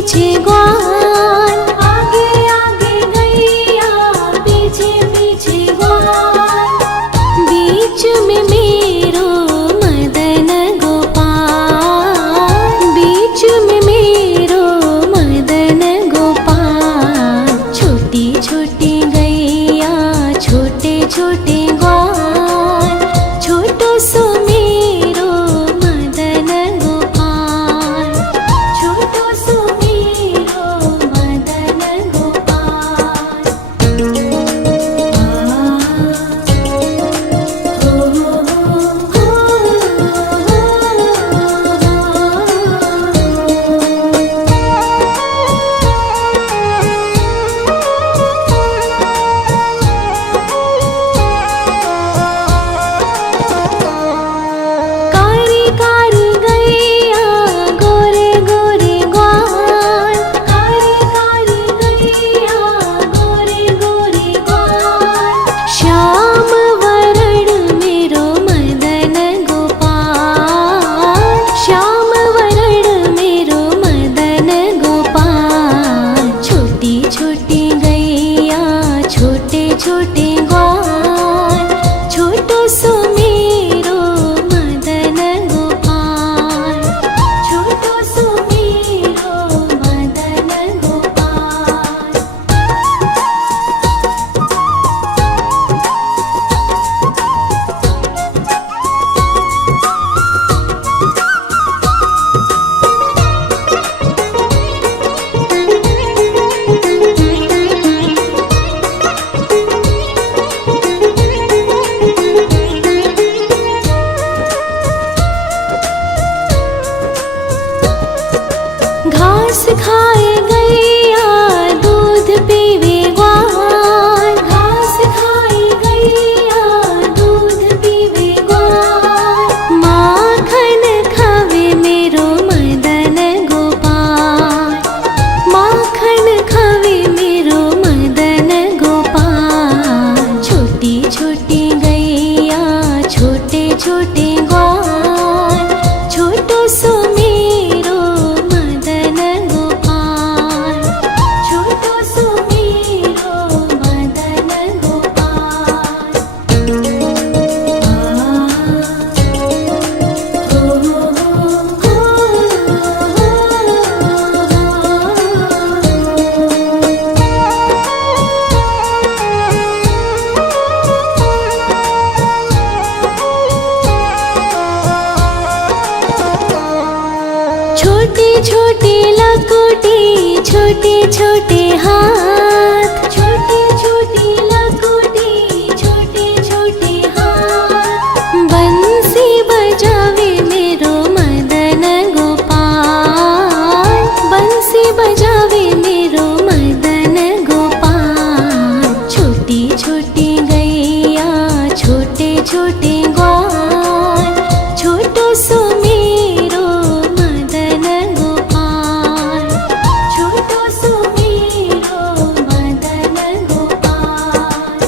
पीछे ग्वाल, आगे आगे गैया पीछे पीछे ग्वाल, बीच में मेरो मदन गोपाल, बीच में मेरो मदन गोपाल। छोटी छोटी गैया छोटे छोटे ग्वाल, छोटो सो मेरो मदन गोपाल, छोटो सो मेरो मदन गोपाल। कारी कारी गैया गोरे गोरे ग्वाल, कारी कारी गैया गोरे गोरे ग्वाल, श्याम वरण मेरो मदन गोपाल, श्याम वरण मेरो मदन गोपाल। छोटी छोटी गैया छोटे छोटे ग्वाल, छोटो सो मेरो मदन गोपाल, छोटो सो मेरो मदन गोपाल। घास खाए गैया दूध पीवे ग्वाल, घास खाए गैया दूध पीवे ग्वाल, माखन खावे मेरो मदन गोपाल, माखन खावे मेरो मदन गोपाल। छोटी छोटी गैया छोटे छोटे ग्वाल, छोटो सो मेरो मदन गोपाल, छोटो सो मेरो मदन गोपाल। छोटी छोटी लकुटी छोटे छोटे हाथ, छोटी छोटी लकुटी छोटे छोटे हाथ, बंसी बजावे मेरो मदन गोपाल, बंसी बजावे मेरो मदन गोपाल। छोटी छोटी गैया छोटे छोटे ग्वाल, छोटो सो मेरो मदन गोपाल, छोटो सो मेरो मदन गोपाल।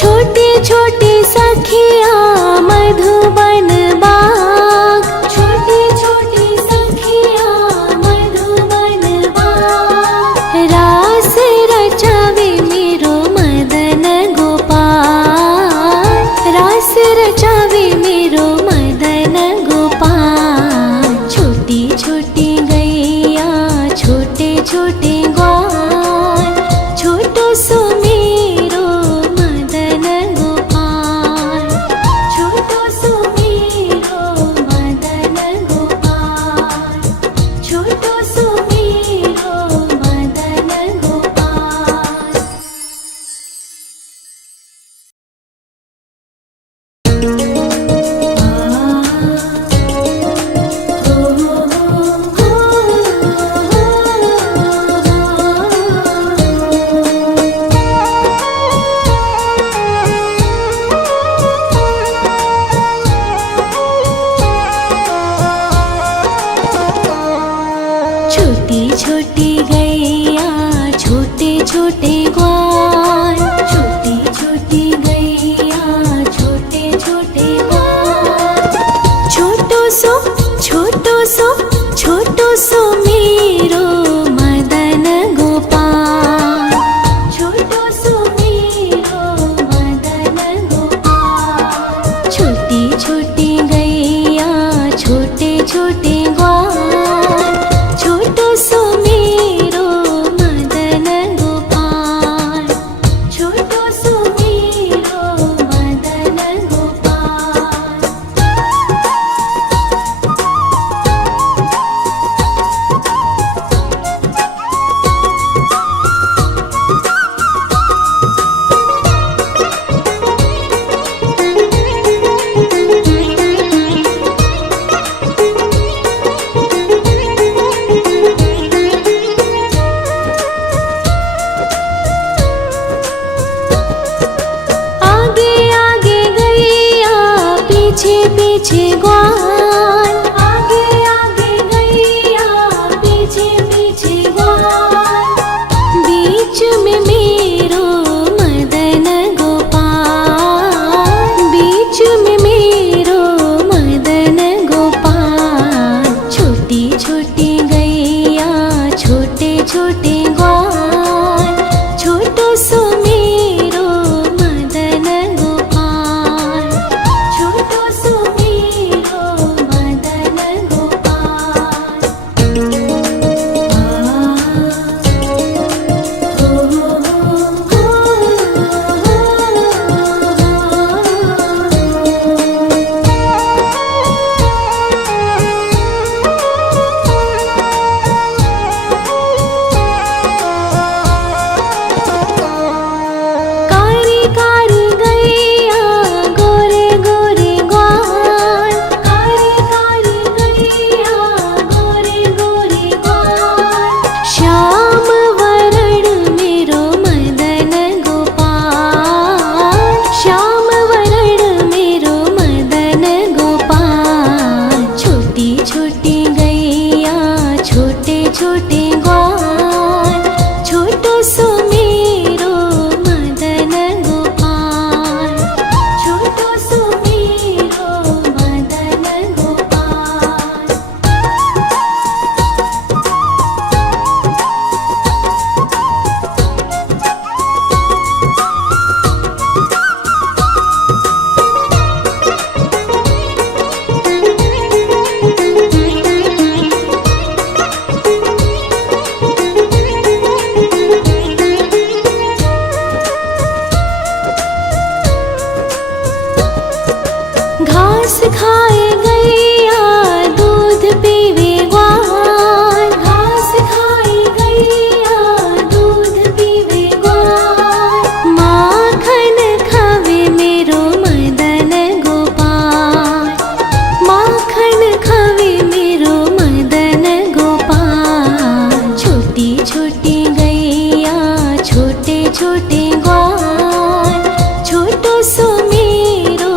छोटी छोटी सखिया मधुबन बाग, छोटी छोटी सखिया मधुबन बाग, रास रचावे मेरो मदन गोपाल, रास रचावे मेरो मदन गोपाल। छोटी छोटी गैया छोटे छोटे ग्वाल, छोटो सो मेरो मदन गोपाल, छोटो सो मेरो गैया छोटे छोटे ग्वाल, छोटी छोटी गैया छोटे छोटे ग्वाल। छोटो सो छोटो सो छोटो सो मेरो मदन गोपाल, छोटो सो मेरो मदन गोपाल। छोटी छोटी गैया छोटे छोटे ग्वाल, छोटो सो मेरो मदन गोपाल, छोटो सो मेरो मदन गोपाल। आगे आगे गैया पीछे पीछे ग्वाल, आगे आगे गैया पीछे पीछे ग्वाल। बीच में मेरो मदन गोपाल, बीच में मेरो मदन गोपाल। छोटी छोटी गैया छोटे छोटे ग्वाल, छोटो सो मेरो मदन गोपाल, छोटो सो मेरो मदन गोपाल। कारी कारी गैया गोरे गोरे ग्वाल, कारी कारी गैया गोरे गोरे ग्वाल। श्याम वरण मेरो मदन गोपाल, श्याम वरण मेरो मदन गोपाल। छोटी छोटी गैया छोटे छोटे ग्वाल, छोटो सो मेरो मदन गोपाल, छोटो सो मेरो मदन गोपाल। घास खाए गैया दूध पीवे ग्वाल, घास खाए गैया दूध पीवे ग्वाल। माखन खावे मेरो मदन गोपाल, माखन खावे मेरो मदन गोपाल। छोटी छोटी गैया छोटे छोटे ग्वाल, छोटो सो मेरो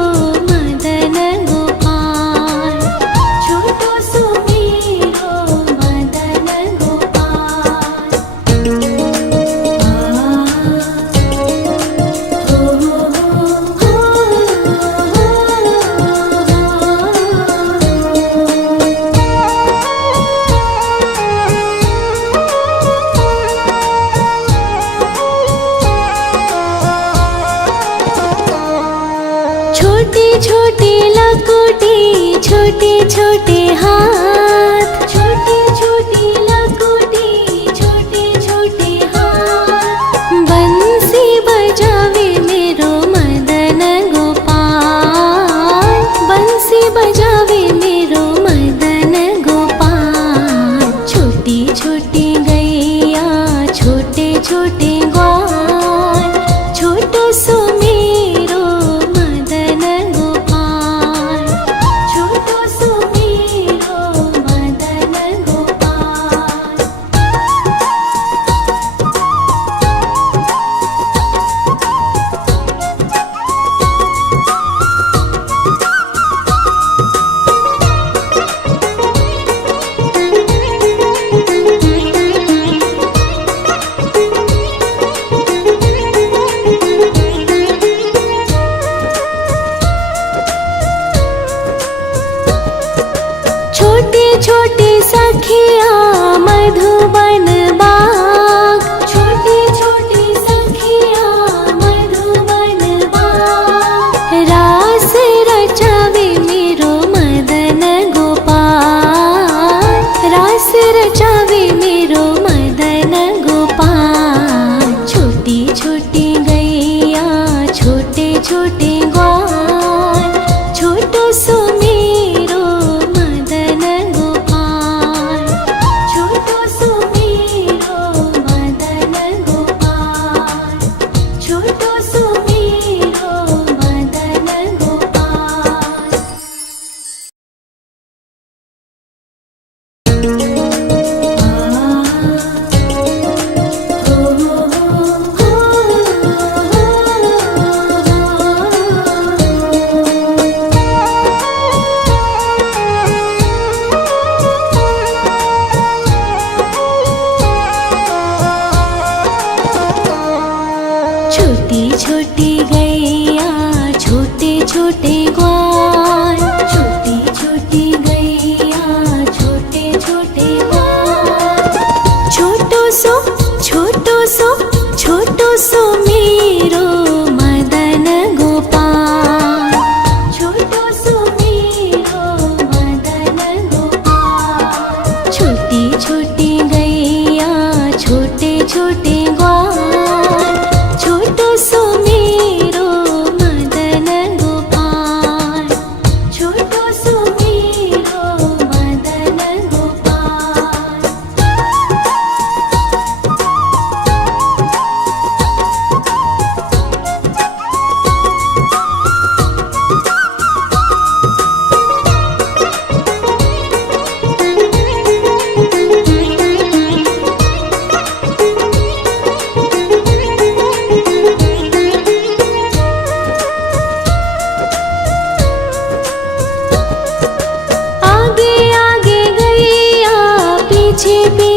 मदन गोपाल, छोटो सो मेरो मदन गोपाल। छोटी छोटी लकुटी छोटे छोटे हाथ, छोटी छोटी लकुटी छोटे छोटे हाथ। बंसी बजावे मेरो मदन गोपाल, बंसी बजावे मेरो मदन गोपाल। छोटी छोटी गैया छोटे छोटे ग्वाल, छोटो सो मेरो मदन गोपाल, छोटो सो मेरो मदन गोपाल।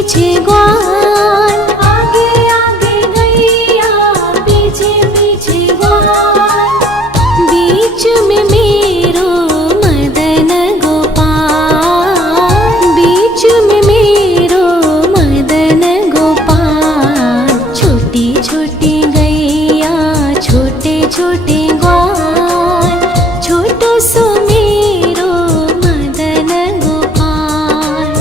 पीछे ग्वाल, आगे आगे गैया पीछे पीछे ग्वाल, बीच में मेरो मदन गोपाल, बीच में मेरो मदन गोपाल। छोटी छोटी गैया छोटे छोटे ग्वाल, छोटो सो मेरो मदन गोपाल,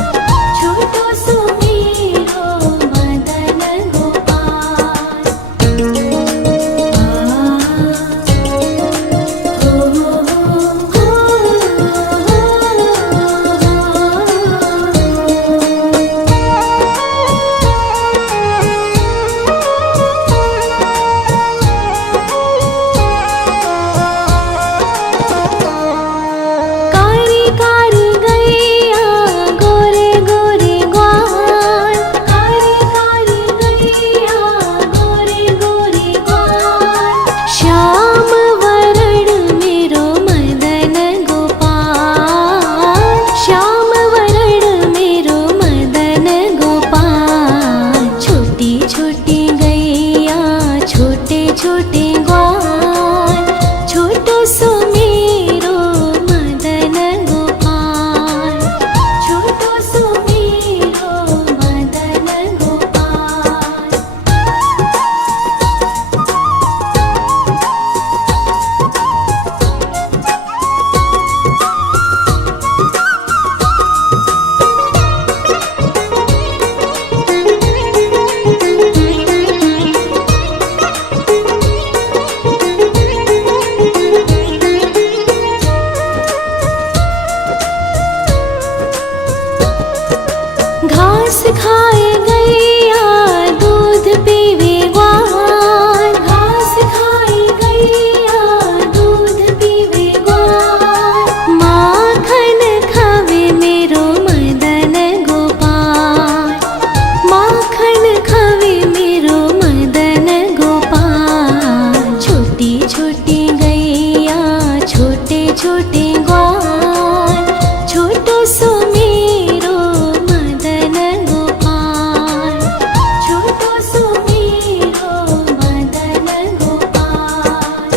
छोटो सो मेरो मदन गोपाल। कारी कारी गैया गोरे गोरे ग्वाल, कारी कारी गैया गोरे गोरे ग्वाल, श्याम वरण मेरो मदन गोपाल, श्याम वरण मेरो मदन गोपाल। छोटी छोटी गैया छोटे छोटे ग्वाल, छोटो सो मेरो मदन गोपाल, छोटो सो मेरो मदन गोपाल। घास खाए गैया दूध पीवे ग्वाल, घास खाए गैया दूध पीवे ग्वाल, माखन खावे मेरो मदन गोपाल, माखन खावे मेरो मदन गोपाल। छोटी छोटी गैया छोटे छोटे ग्वाल, छोटो सो मेरो मदन गोपाल, छोटो सो मेरो मदन गोपाल।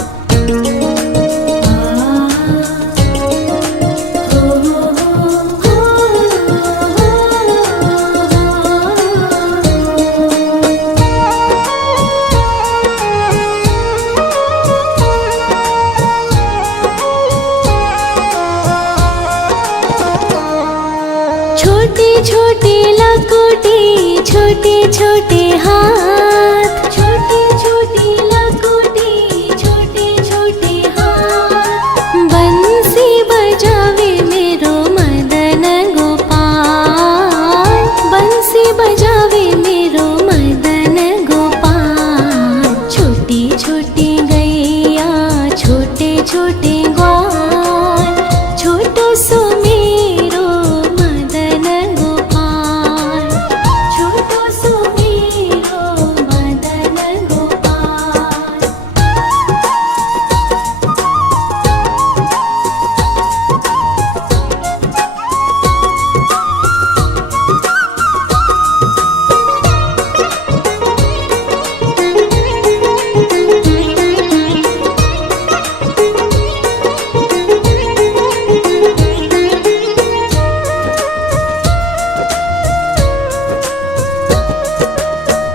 छोटी छोटी लकुटी छोटे छोटे हाथ, छोटी छोटी लकुटी छोटे छोटे हाथ, बंसी बजावे मेरो मदन गोपाल, बंसी बजावे मेरो मदन गोपाल। छोटी छोटी गैया छोटे छोटे ग्वाल, छोटो सो मेरो मदन गोपाल, छोटो सो मेरो मदन गोपाल।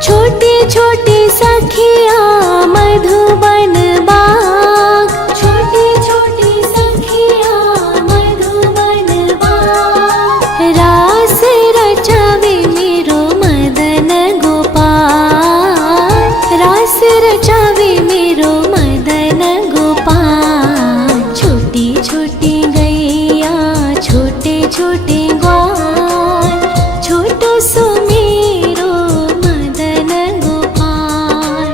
छोटे छोटे सखिया मधुबन बाग, छोटे छोटे सखिया मधुबन बाग, रास रचावे मेरो मदन गोपाल, रास रचावे मेरो मदन गोपाल। छोटी छोटी गैया छोटे छोटे ग्वाल, छोटो सो मेरो मदन गोपाल,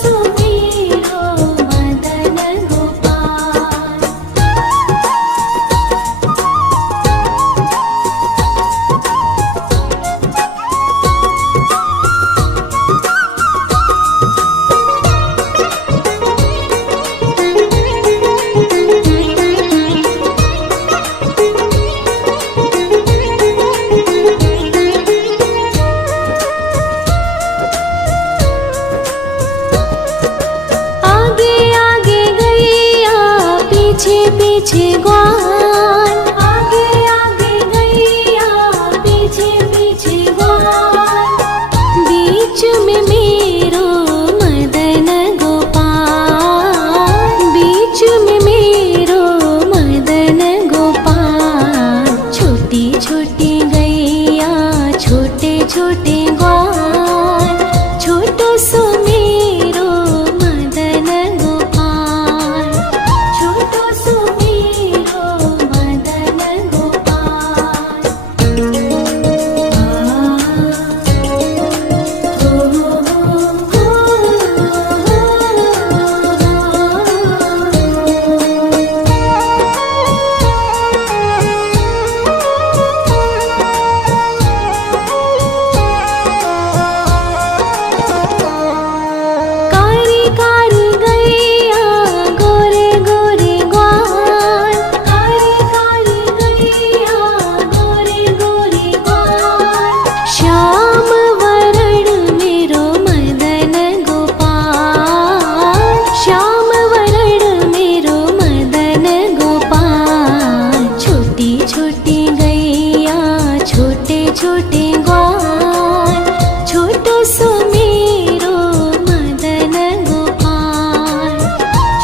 सुमेरो मदन गोपाल। आगे आगे गैया पीछे पीछे ग्वाल, आगे आगे गैया पीछे पीछे ग्वाल। बीच में मेरो मदन गोपाल, बीच में मेरो मदन गोपाल। छोटी छोटी गैया छोटे छोटे ग्वाल, छोटो सो मेरो मदन गोपाल, छोटो सो मेरो मदन गोपाल। कारी कारी गैया गोरे गोरे ग्वाल, कारी कारी गैया गोरे गोरे ग्वाल। श्याम वरण मेरो मदन गोपाल, श्याम वरण मेरो मदन गोपाल। छोटी छोटी गैया छोटे छोटे ग्वाल, छोटो सो मेरो मदन गोपाल,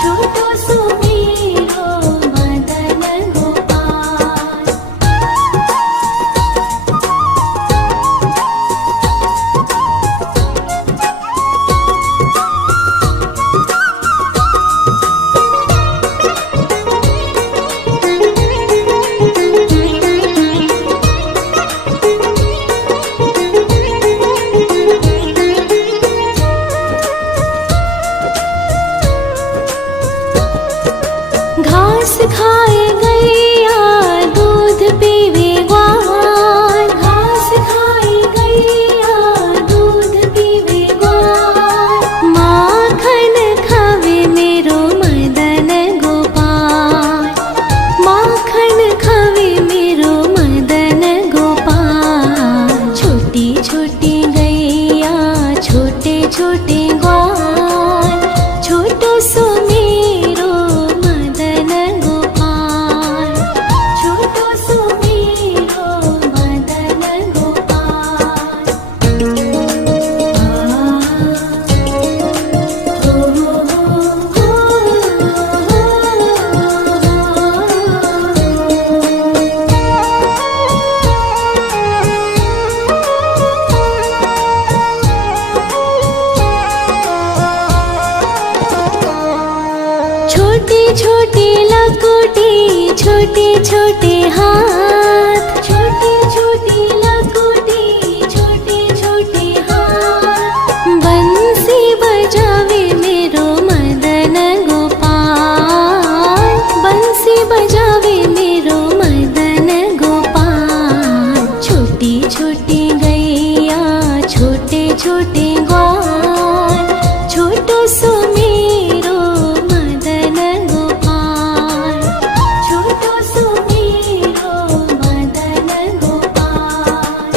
छोटो सो मेरो मदन गोपाल। घास खाए गैया दूध पीवे ग्वाल, घास खाए गैया दूध पीवे ग्वाल। माखन खावे मेरो मदन गोपाल, माखन खावे मेरो मदन गोपाल। छोटी छोटी गैया छोटे छोटे ग्वाल, छोटो सो मेरो मदन गोपाल, छोटो सो मेरो मदन गोपाल। छोटी छोटी लकुटी छोटे छोटे हाथ, छोटी छोटी लकुटी छोटे छोटे हाथ। बंसी बजावे मेरो मदन गोपाल, बंसी बजावे मेरो मदन गोपाल। छोटी छोटी गैया छोटे छोटे ग्वाल, छोटो सो मेरो मदन गोपाल, छोटो सो मेरो मदन गोपाल।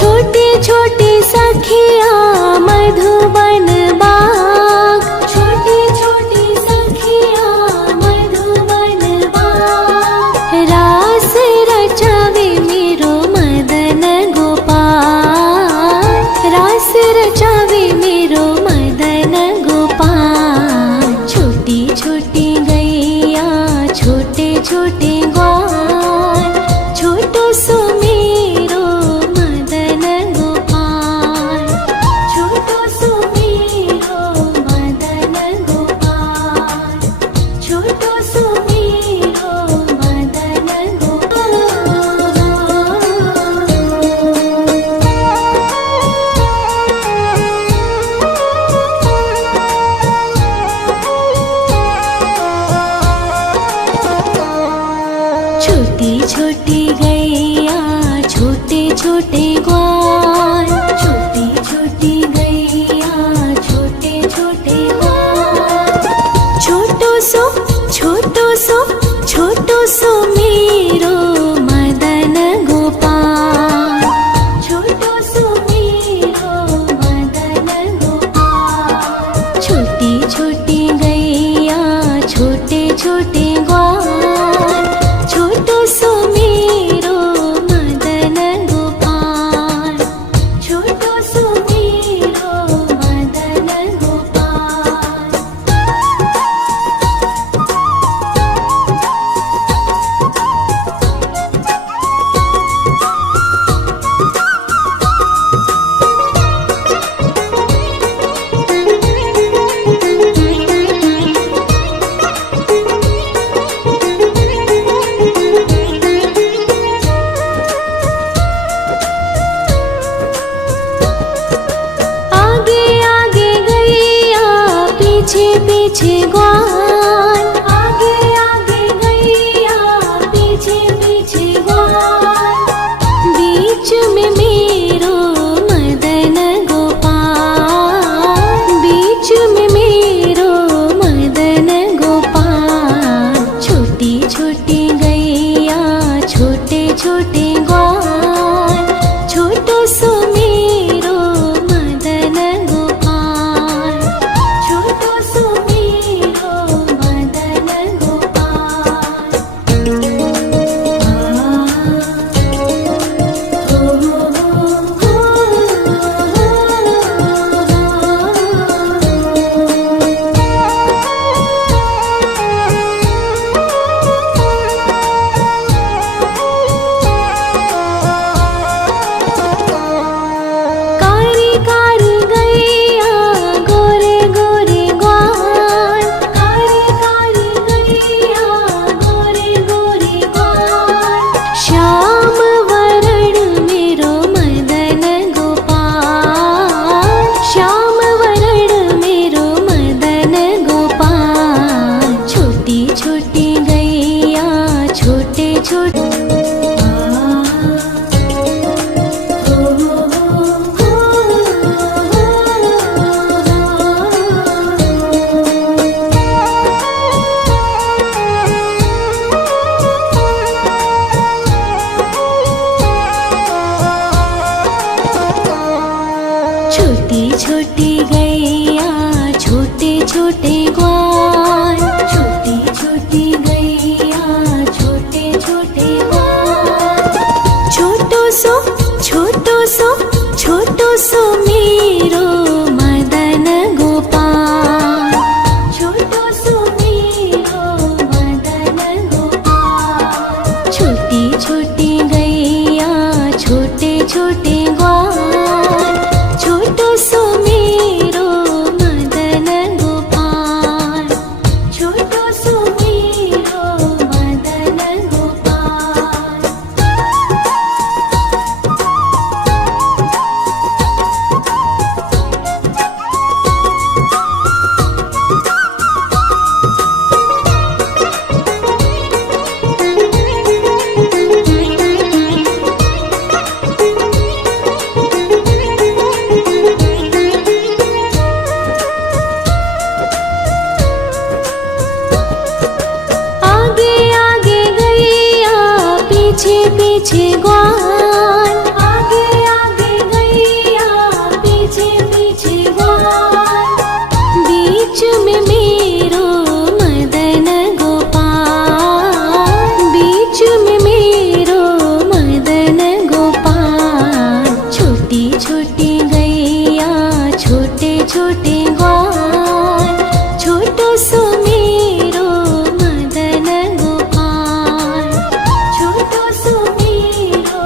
छोटे छोटे सखिया मधुबन बाग, छोटे छोटे सखिया मधुबन बाग। रास रचावे मेरो मदन गोपाल, रास रचावे मेरो मदन गोपाल। छोटी छोटी गैया छोटो सो मेरो मदन छोटी छोटी गैया छोटे छोटे ग्वाल, छोटी छोटी गैया छोटे छोटे ग्वाल, छोटो सो मेरो मदन गोपाल, छोटो सो मेरो मदन गोपाल, छोटी छोटी गैया छोटे छोटे ग्वाल, छोटो सो मेरो मदन गोपाल, छोटो सो मेरो मदन गोपाल। पीछे पीछे ग्वाल, आगे आगे गैया पीछे पीछे ग्वाल, बीच में मेरो मदन गोपाल, बीच में मेरो मदन गोपाल, छोटी छोटी गैया छोटे छोटे ग्वाल, छोटो सो मेरो मदन गोपाल, छोटो सो मेरो मदन गोपाल। कारी कारी गैया गोरे गोरे ग्वाल, कारी कारी गैया गोरे गोरे ग्वाल, श्याम वरण मेरो मदन गोपाल, श्याम वरण मेरो मदन गोपाल, छोटी छोटी गैया छोटे छोटे छोटी छोटी गैया छोटे छोटे ग्वाल, छोटी छोटी गैया छोटे छोटे ग्वाल, छोटो सो मेरो मदन गोपाल, छोटो सो मेरो मदन गोपाल, छोटी छोटी गैया छोटे छोटे ग्वाल, छोटो सो मेरो मदन गोपाल, छोटो सो मेरो मदन गोपाल। आगे आगे गैया पीछे पीछे ग्वाल, आगे आगे गैया पीछे पीछे ग्वाल, बीच में मेरो मदन गोपाल, बीच में मेरो मदन गोपाल, छोटी छोटी गैया छोटे छोटे ग्वाल, छोटो सो मेरो मदन गोपाल, छोटो सो मेरो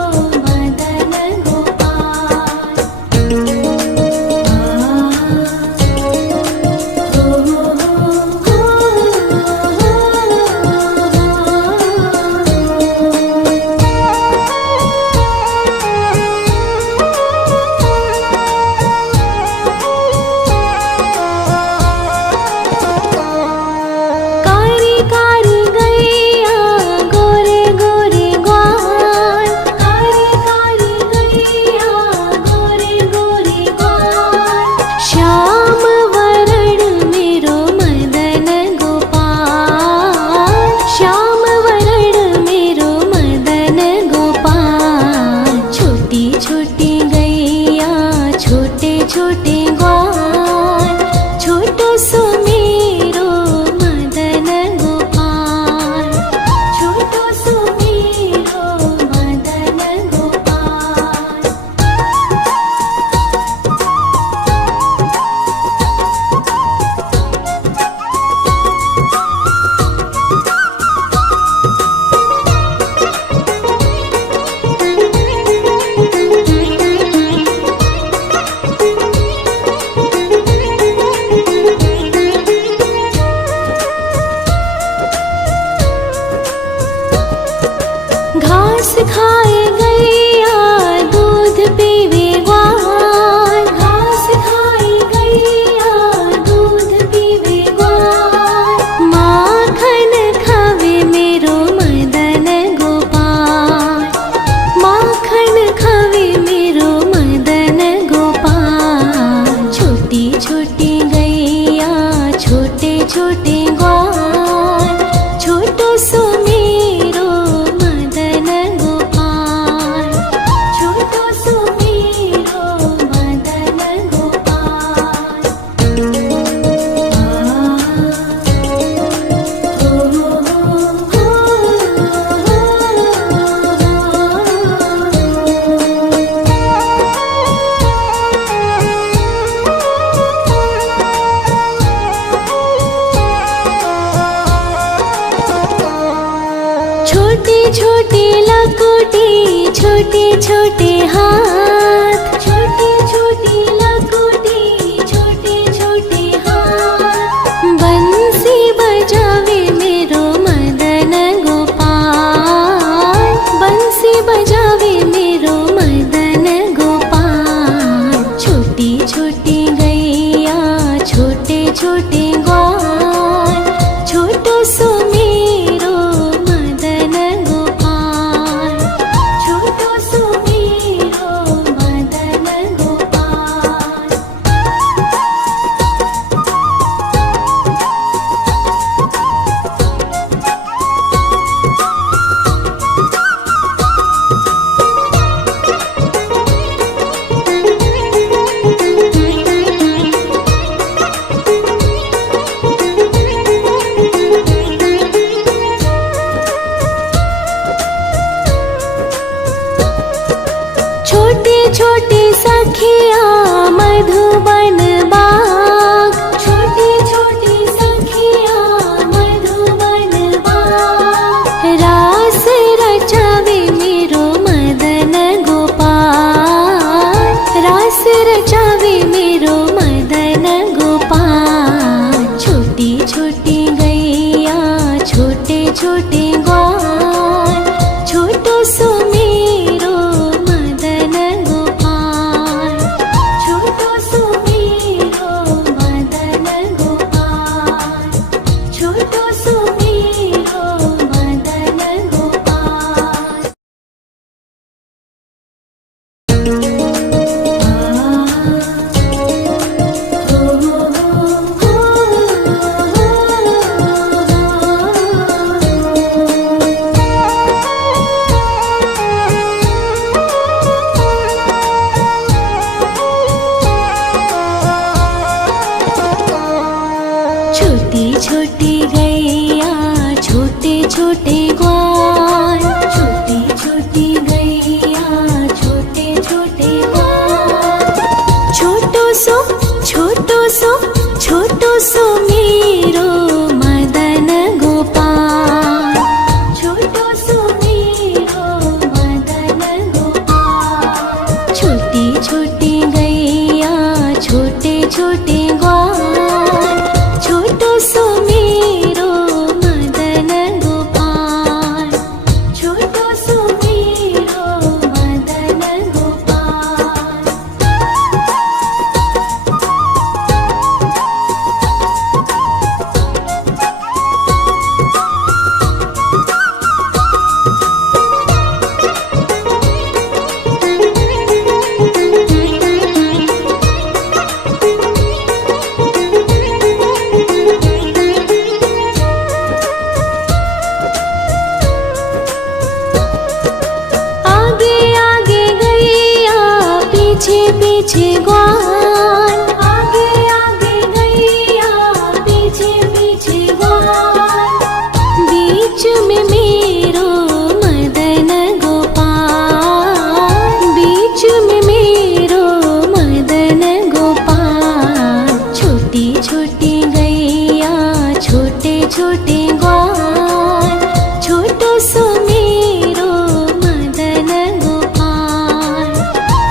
सो मेरो मदन गोपाल, छोटो सो मेरो मदन गोपाल। छोटे छोटे लकोटे, छोटे छोटे हाथ, छोटे छोटे लकोटे, छोटे छोटे हाथ। बंसी बजावे मेरो मदन गोपाल, बंसी बजावे मेरो मदन गोपाल। छोटी छोटी गैया, छोटे छोटे ग्वाल, छोटो सो मेरो मदन गोपाल, छोटो सो मेरो मदन गोपाल। छोटे छोटे सखिया मधुबन बाग, छोटे छोटे सखिया मधुबन बाग। रास रचावे मेरो मदन गोपाल, रास रचावे मेरो मदन गोपाल। छोटी छोटी गैया, छोटे छोटे ग्वाल, छोटो सो मेरो मदन गोपाल, छोटो सो मेरो मदन गोपाल, छोटो सो मेरो मदन गोपाल। छोटी छोटी गैया, छोटे छोटे ग्वाल, छोटी छोटी गैया, छोटे छोटे ग्वाल। छोटो सो, छोटो सो, छोटो सो मेरो मदन गोपाल, छोटो सो मेरो मदन गोपाल। छोटी छोटी गैया, छोटे छोटे ग्वाल, छोटो सो मेरो मदन गोपाल, छोटो सो मेरो मदन गोपाल। आगे आगे गैया, पीछे पीछे ग्वाल, आगे आगे गैया, पीछे पीछे ग्वाल। बीच में मेरो मदन गोपाल, बीच में मेरो मदन गोपाल। छोटी छोटी गैया, छोटे छोटे ग्वाल, छोटो सो मेरो मदन गोपाल,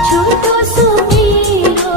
छोटो सो मेरो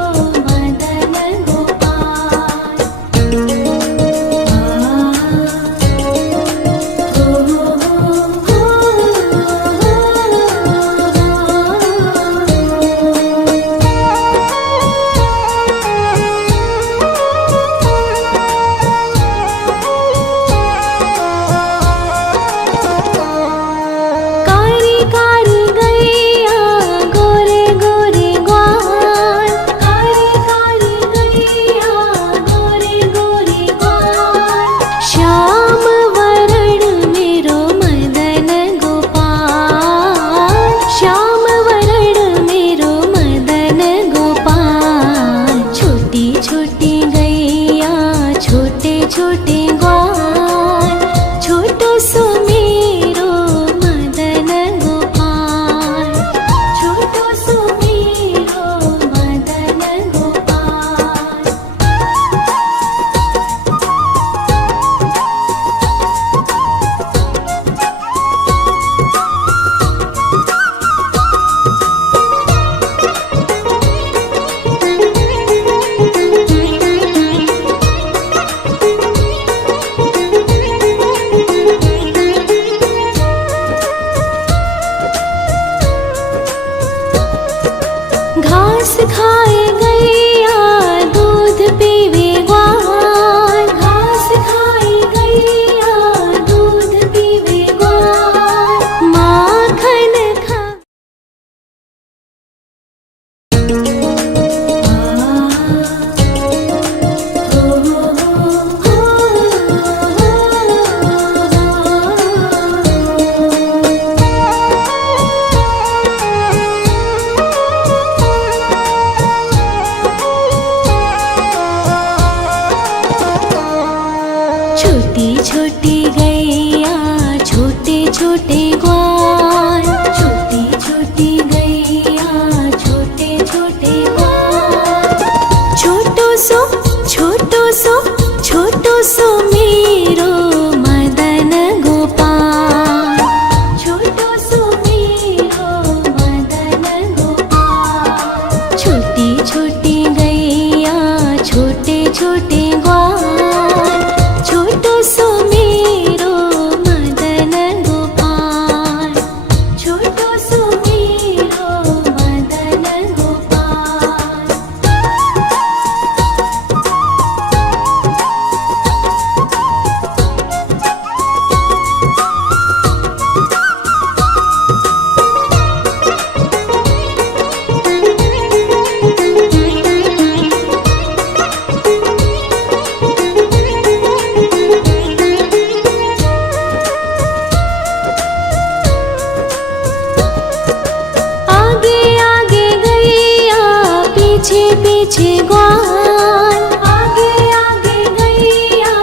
पीछे पीछे ग्वाल, आगे आगे गैया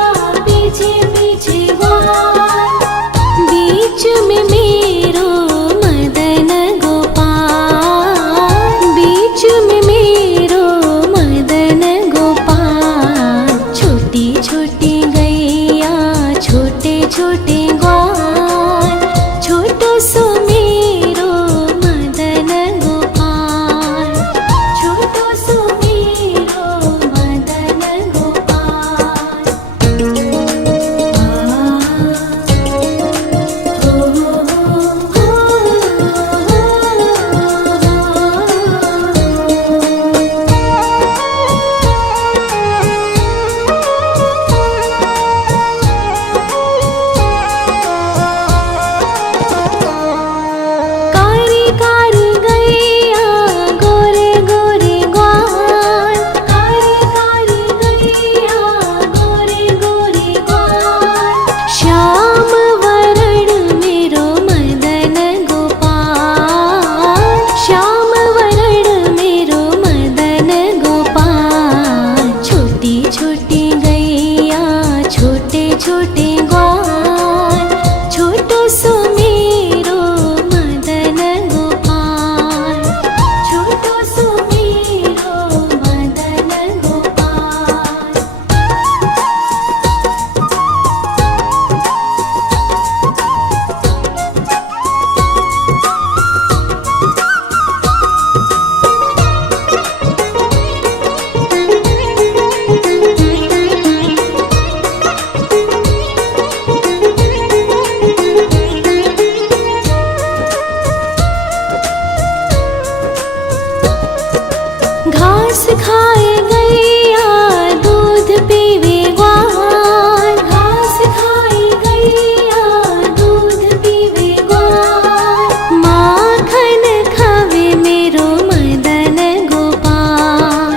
पीछे पीछे ग्वाल, बीच में मेरो मदन गोपाल, बीच में मेरो मदन गोपाल। छोटी छोटी गैया छोटे छोटे ग्वाल, छोटो सो मेरो मदन गोपाल, छोटो सो मेरो मदन गोपाल। कारी कारी गैया गोरे गोरे ग्वाल, कारी कारी गैया गोरे गोरे ग्वाल, श्याम वरण मेरो मदन गोपाल, श्याम वरण मेरो मदन गोपाल। छोटी छोटी गैया छोटे छोटे ग्वाल, छोटो सो मेरो मदन गोपाल, छोटो सो मेरो मदन गोपाल। घास खाए गैया दूध पीवे ग्वाल, घास खाए गैया दूध पीवे ग्वाल, माखन खावे मेरो मदन गोपाल,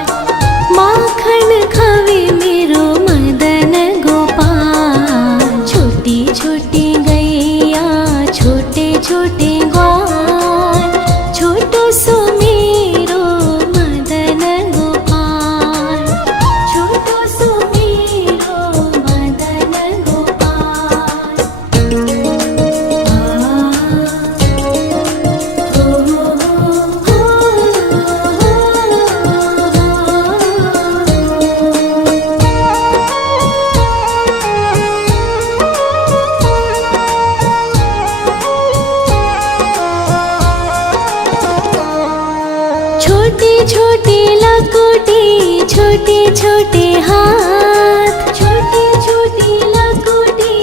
माखन खावे मेरो मदन गोपाल। छोटी छोटी गैया छोटे छोटे ग्वाल, छोटो सो मेरो मदन गोपाल, छोटो सो मेरो मदन गोपाल। छोटी छोटी लकुटी छोटे छोटे हाथ, छोटी छोटी लकुटी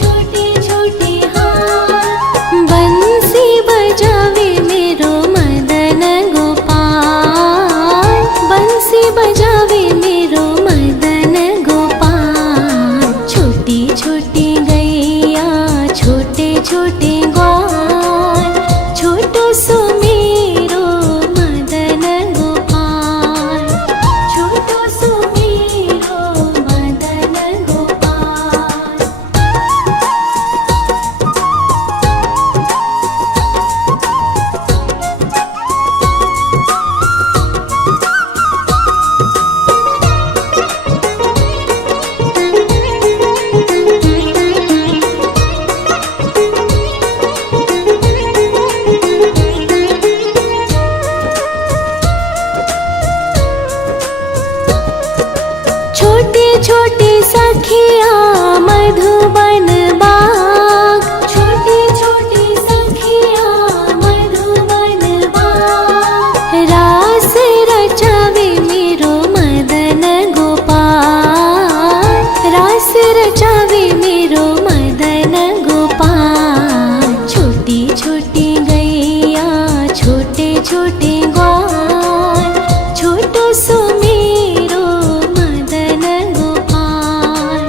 छोटे छोटे हाथ, बंसी बजावे मेरो मदन गोपाल, बंसी बजावे मेरो मदन गोपाल। छोटी छोटी गैया छोटे छोटे ग्वाल, छोटो सो मेरो मदन गोपाल, छोटो सो मेरो मदन गोपाल। छोटे छोटे सखिया मधुबन बाग, छोटे छोटे सखिया मधुबन बाग, रास रचावे मेरो मदन गोपाल, रास रचावे मेरो मदन गोपाल। छोटी छोटी गैया छोटे छोटे ग्वाल, छोटो सो मेरो मदन गोपाल,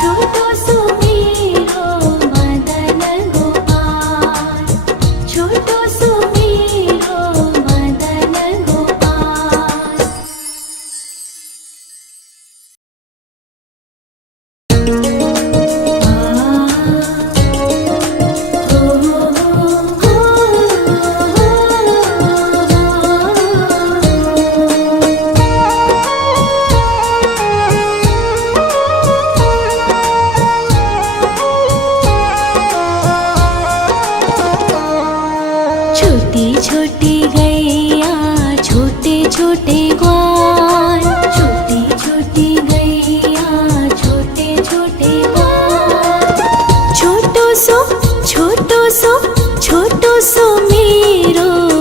छोटो सो मेरो मदन गोपाल, छोटो सो मेरो मदन गोपाल। छोटो सो मेरो